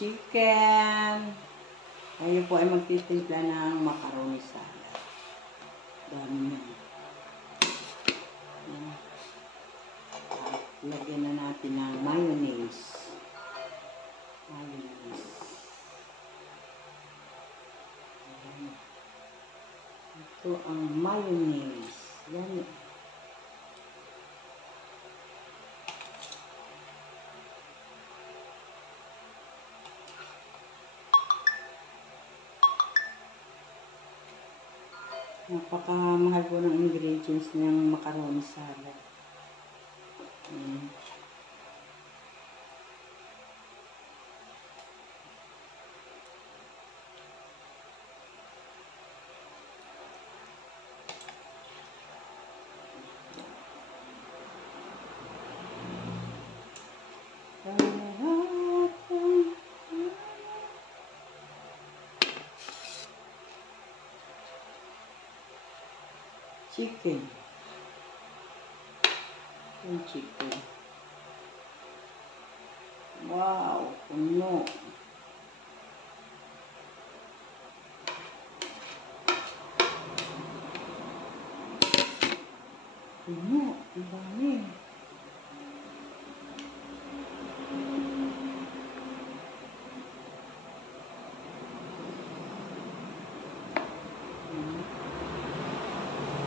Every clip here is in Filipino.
chicken. Tayo po ay magtitimpla ng macaroni salad. Dami na. At lagyan na natin ng mayonnaise. Ito ang mayonnaise. Yan. Napakamahal po ng ingredients ng macaroni salad. Chicken. Yung chicken. Wow, puno. Puno, ang dami.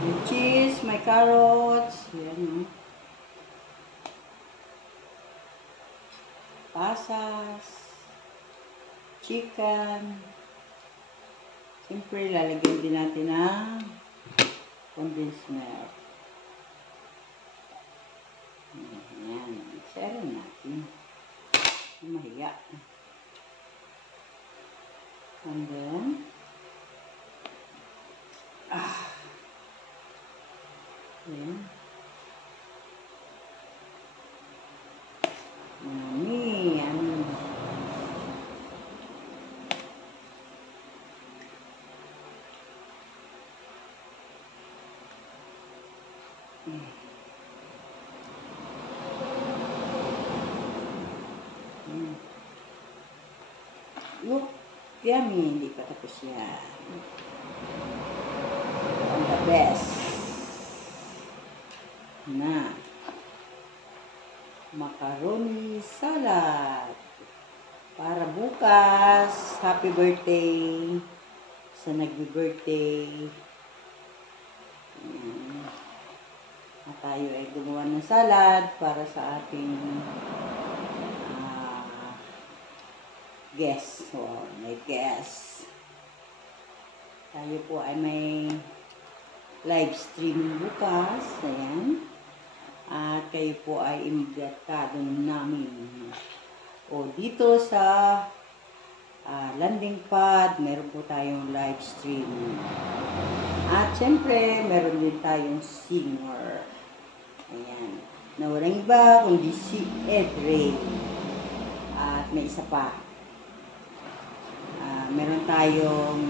May cheese, may carrots, yan, pasas, chicken. Siyempre, lalagyan din natin ng condensed milk. Yan, seren natin. Mahiya. And then, yan. Yummy, yummy. Look, yummy. Hindi pa tapos yan. And the best na macaroni salad para bukas. Happy birthday sa nagbi-birthday. At tayo ay gumawa ng salad para sa ating guest. So, may guest. Tayo po ay may live stream bukas. Ayan. At kayo po ay imbitado namin. O dito sa landing pad, meron po tayong live stream. At syempre, meron din tayong singer. Ayan. Na walang iba, kundi si Edray. At may isa pa. Meron tayong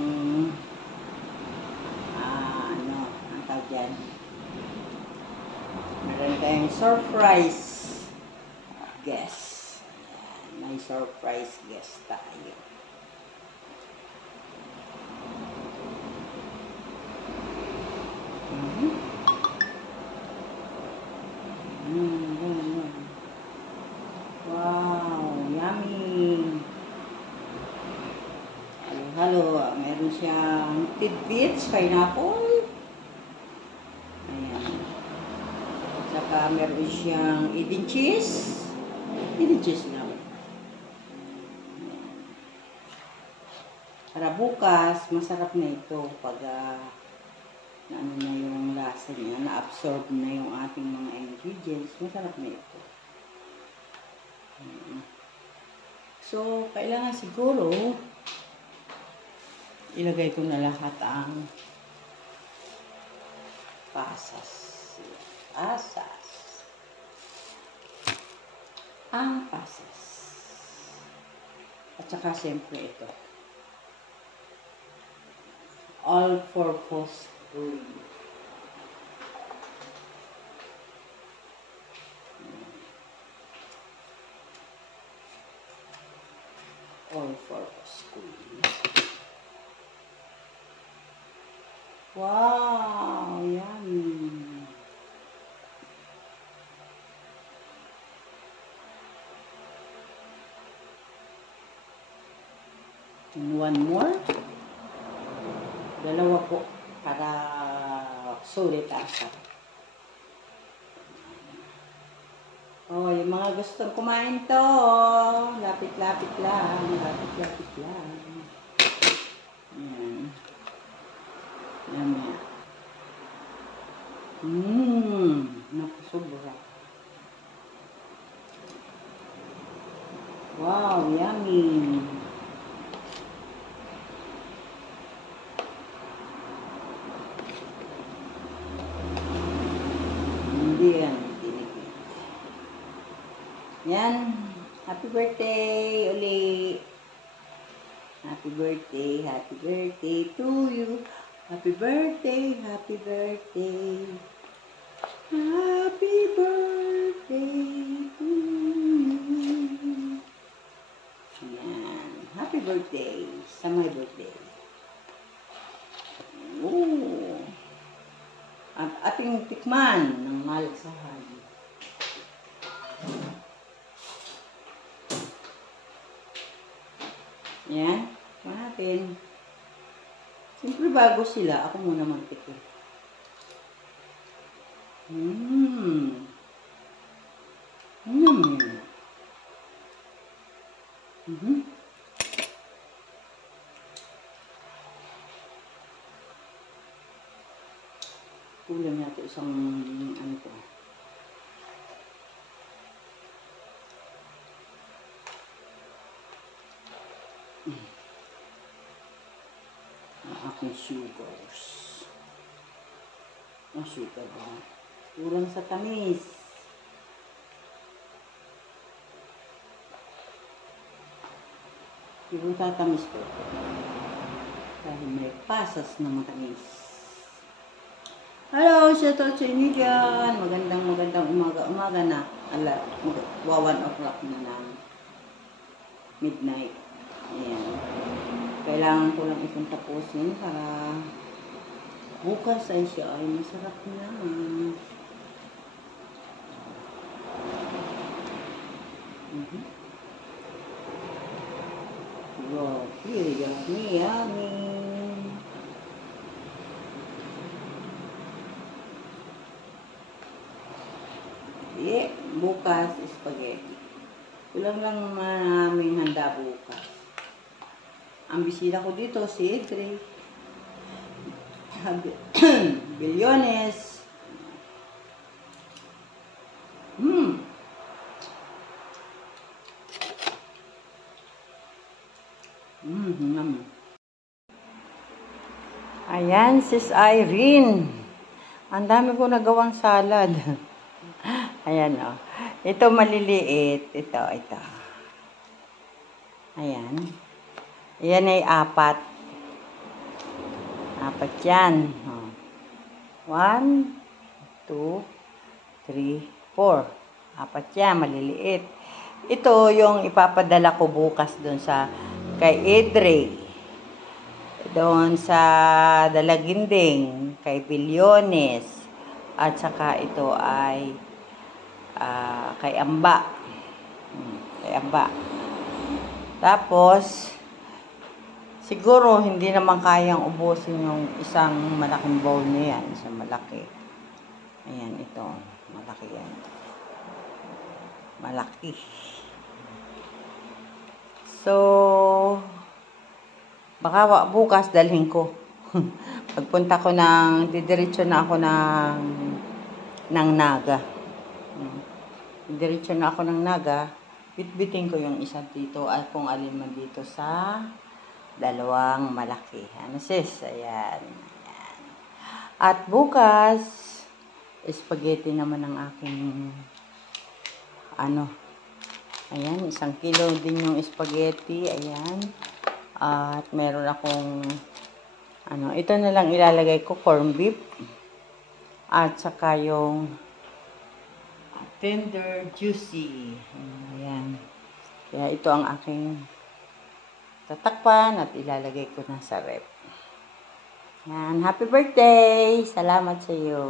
ang tawag dyan. Meron tayong surprise guest. Ayan, may surprise guest tayo. Wow, yummy. Halo, meron siyang tidbits, pineapple. Ayan. Saka meron siyang Eden cheese. Eden cheese lang. Para bukas, masarap na ito pag ano na yung lasa niya, na-absorb na yung ating mga ingredients. Masarap na ito. So, kailangan siguro ilagay ko na lahat ang pasas. Ang pasas. At saka siyempre ito. All-purpose oil. all-purpose cooling. Wow, yummy. And one more. Dalawa po para sulit asa. Oh, yung mga gustong kumain to, lapit-lapit lang, lapit-lapit lang. Ayan. Ayan. Nakusobra. Wow, yummy. Hindi yan. Yan. Happy birthday uli. Happy birthday to you. Happy birthday, happy birthday. Happy birthday to you. Yan. Happy birthday sa my birthday. Ooh. At ating tikman ng malasahan. Yan. Tikman natin. Siyempre bago sila, ako muna magtikim. Yummy. Kulang natin isang ano ko. Ang aking sugars. Ang sugar ba? Kulang sa tamis. Pero tatamis ko. Dahil may pasas na matamis. Hello, shoutout sa inyo dyan. Magandang umaga na. Wa 1 o'clock na ng midnight. Ayan. Kailangan ko lang itong tapusin para bukas ay siya ay masarap na. Wow, yummy, yummy. Bukas, spaghetti. Kulang lang namin handa bukas. Ang bisita ko dito, si Edre. Bilyones. Ayan, sis Irene. Ang dami ko nagawang salad. Ayan, o. Ito maliliit. Ito. Ayan. Ayan ay 4. 4 yan. 1, 2, 3, 4. 4 yan, maliliit. Ito yung ipapadala ko bukas doon sa kay Edre. Doon sa Dalaginding, kay Bilyones. At saka ito ay kay Amba. Kay Amba. Tapos, siguro hindi naman kayang ubusin yung isang malaking bowl na yan. Isang malaki. Ayan, ito. Malaki yan. Malaki. So, baka bukas dalhin ko. Pagpunta ko didiretso na ako ng Naga. Didiretso na ako ng Naga. Bitbitin ko yung isa dito at kung alin man dito sa dalawang malaki. Ano sis? Ayan. At bukas, spaghetti naman ang aking ayan, 1 kilo din yung spaghetti. Ayan. At meron akong ito na lang ilalagay ko, corn beef. At saka yung tender juicy. Ayan. Kaya ito ang aking tatakpan at ilalagay ko na sa rep. Yan, happy birthday! Salamat sa iyo.